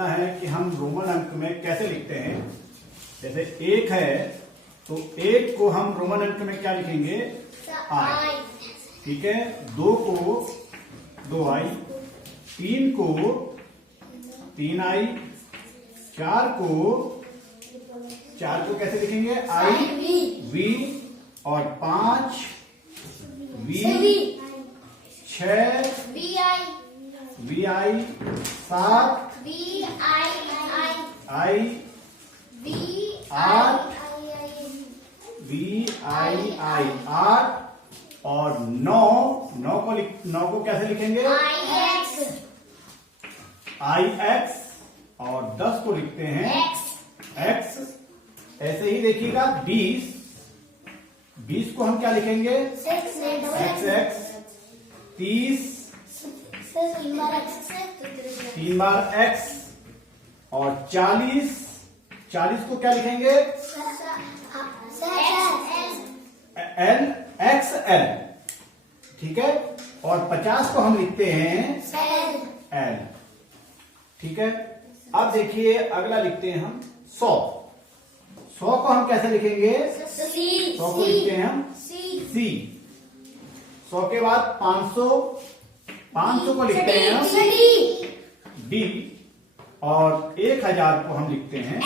है कि हम रोमन अंक में कैसे लिखते हैं। जैसे एक है तो एक को हम रोमन अंक में क्या लिखेंगे, आई। ठीक है, दो को 2i, तीन को 3i, चार को कैसे लिखेंगे, आई वी, और 5 वी, 6 वी आई, 7 आई, 8 8, और 9 को कैसे लिखेंगे, आई एक्स, और 10 को लिखते हैं एक्स। ऐसे ही देखिएगा 20 को हम क्या लिखेंगे, एक्स एक्स। 30 3 बार एक्स, और 40 को क्या लिखेंगे, एल एक्स एल। ठीक है, और 50 को हम लिखते हैं एल। ठीक है, अब देखिए अगला लिखते हैं हम 100 को हम कैसे लिखेंगे, 100 को लिखते हैं हम सी। 100 के बाद 500 को लिखते हैं हम डी, और 1000 को हम लिखते हैं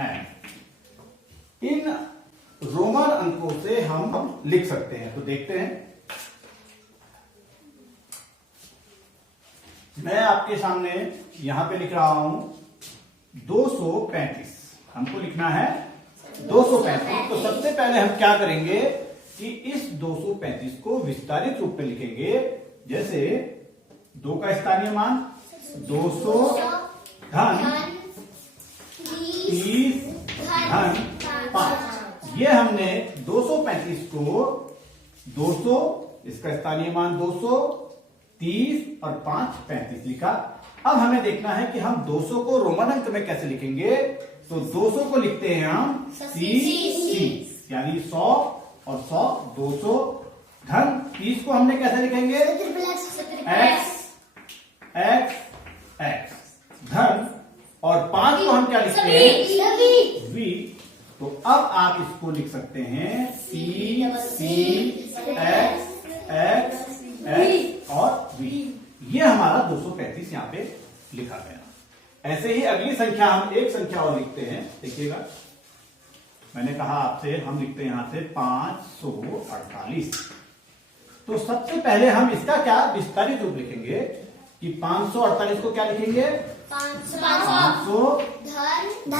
एन। इन रोमन अंकों से हम लिख सकते हैं। तो देखते हैं, मैं आपके सामने यहां पे लिख रहा हूं 235। हमको लिखना है 235। तो सबसे पहले हम क्या करेंगे कि इस 235 को विस्तारित रूप में लिखेंगे। जैसे 2 का स्थानीय मान 200 धन 30 धन 5। ये हमने 235 को 200, इसका स्थानीय मान 200, 30 और 5 35 लिखा। अब हमें देखना है कि हम 200 को रोमन अंक में कैसे लिखेंगे। तो 200 को लिखते हैं हम सी, यानी 100, और 100 200 धन 30 को हमने कैसे लिखेंगे, एक्स धन, और 5 को हम क्या लिखते हैं, वी। तो अब आप इसको लिख सकते हैं सी एक्स और वी। ये हमारा 235 यहाँ पे लिखा गया। ऐसे ही अगली संख्या हम एक संख्या और लिखते हैं। देखिएगा, मैंने कहा आपसे हम लिखते हैं यहां से 548। तो सबसे पहले हम इसका क्या विस्तारित रूप लिखेंगे कि 548 को क्या लिखेंगे, 500 धन 40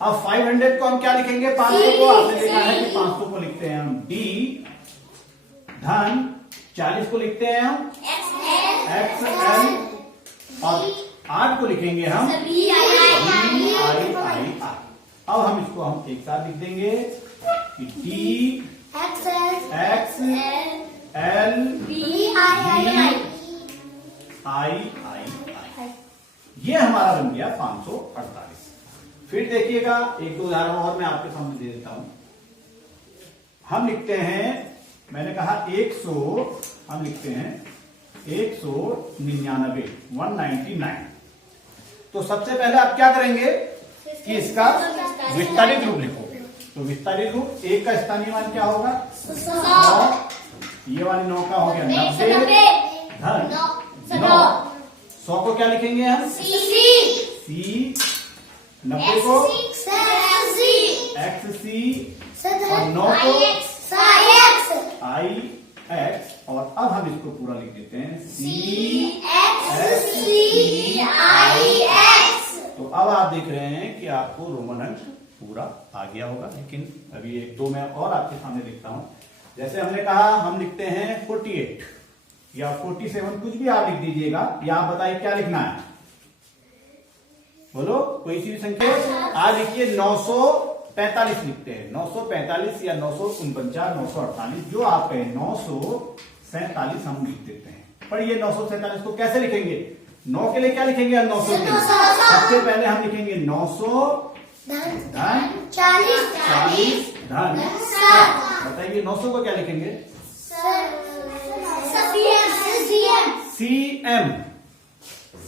अब 500 को हम क्या लिखेंगे, 500 को आपने देखा है कि 500 को लिखते हैं हम डी, धन 40 को लिखते हैं हम एक्स एल, और 8 को लिखेंगे हम आई। अब हम इसको हम एक साथ लिख देंगे कि डी एक्स एल आई। ये हमारा बन गया 548। फिर देखिएगा एक दो उदाहरण और मैं आपके सामने दे देता हूं। हम लिखते हैं, मैंने कहा 100, हम लिखते हैं 199 199। तो सबसे पहले आप क्या करेंगे कि इसका विस्तारित रूप लिखो। तो विस्तारित रूप, एक का स्थानीय मान क्या होगा, 9, ये वाली 9 का हो गया 90 धन 9। 100 को क्या लिखेंगे हम, सी, 90 को एक्स सी, और 9 को आई एक्स। और अब हम इसको पूरा लिख देते हैं सी एक्स। तो अब आप देख रहे हैं कि आपको रोमन अंक पूरा आ गया होगा। लेकिन अभी एक दो मैं और आपके सामने लिखता हूं। जैसे हमने कहा हम लिखते हैं 48 या 47, कुछ भी आप लिख दीजिएगा, या आप बताइए क्या लिखना है, बोलो कोई सी भी संख्या। आज लिखिए 945 लिखते हैं, 945 या 949, 948, जो आप कहें। 947 हम लिख देते हैं। पर ये 947 को कैसे लिखेंगे, 9 के लिए क्या लिखेंगे, 900 के लिए सबसे पहले हम लिखेंगे 900 धन 40 धन। बताइए 900 को क्या लिखेंगे, CM,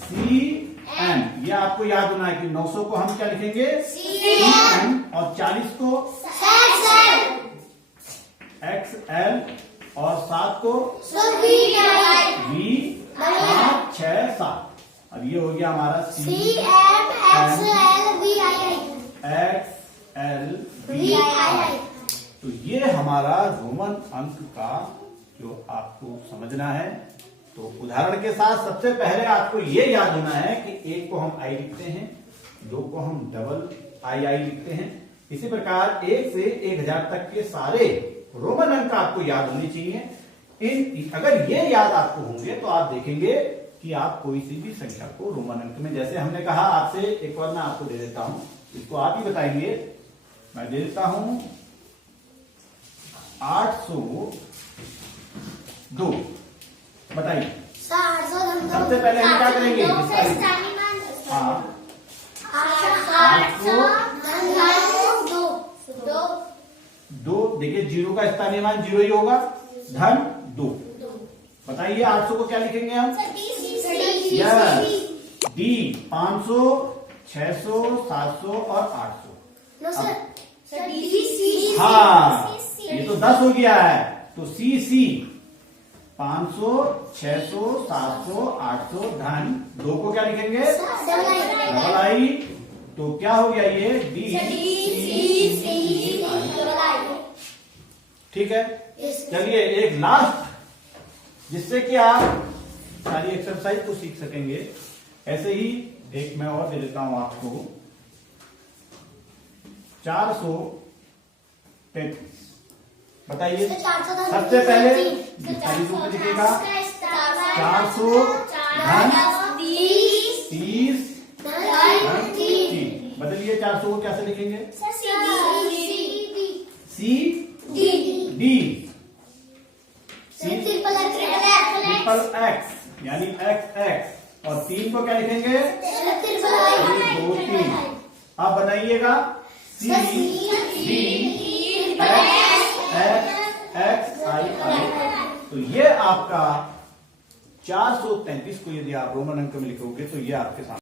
CM ये आपको याद होना है कि 900 को हम क्या लिखेंगे CM और 40 को XL और 7 को V, 5, 6, 7। अब ये हो गया हमारा CM XL VI। तो ये हमारा रोमन अंक का जो आपको समझना है। तो उदाहरण के साथ सबसे पहले आपको ये याद होना है कि एक को हम आई लिखते हैं, दो को हम डबल आई लिखते हैं। इसी प्रकार 1 से 1000 तक के सारे रोमन अंक आपको याद होने चाहिए। अगर ये याद आपको होंगे तो आप देखेंगे कि आप कोई सी भी संख्या को रोमन अंक में, जैसे हमने कहा आपसे, एक बार मैं आपको दे देता हूं, इसको आप ही बताएंगे। मैं दे देता हूं 802। बताइए सबसे पहले हम क्या करेंगे? हाँ 802। देखिए 0 का स्थानीय 0 ही होगा, धन 2। बताइए 800 को क्या लिखेंगे हम? डी 500, 600, 700 और 800। हाँ ये तो 10 हो गया है, तो सी 500, 600, 700, 800 धन 2 को क्या लिखेंगे? डबल आई। तो क्या हो गया ये? डी। ठीक है, चलिए एक लास्ट, जिससे कि आप सारी एक्सरसाइज को सीख सकेंगे। ऐसे ही एक मैं और दे देता हूं आपको 433। बताइए सबसे पहले तारीखों को लिखेगा 400 धन 30 धन 3। बदलिए 400 को कैसे लिखेंगे? सी डी ट्रिपल एक्स यानी XX और 3 को क्या लिखेंगे? 2 3। अब बनाइएगा सी डी X I। तो ये आपका 433 को यदि आप रोमन अंक में लिखोगे तो ये आपके सामने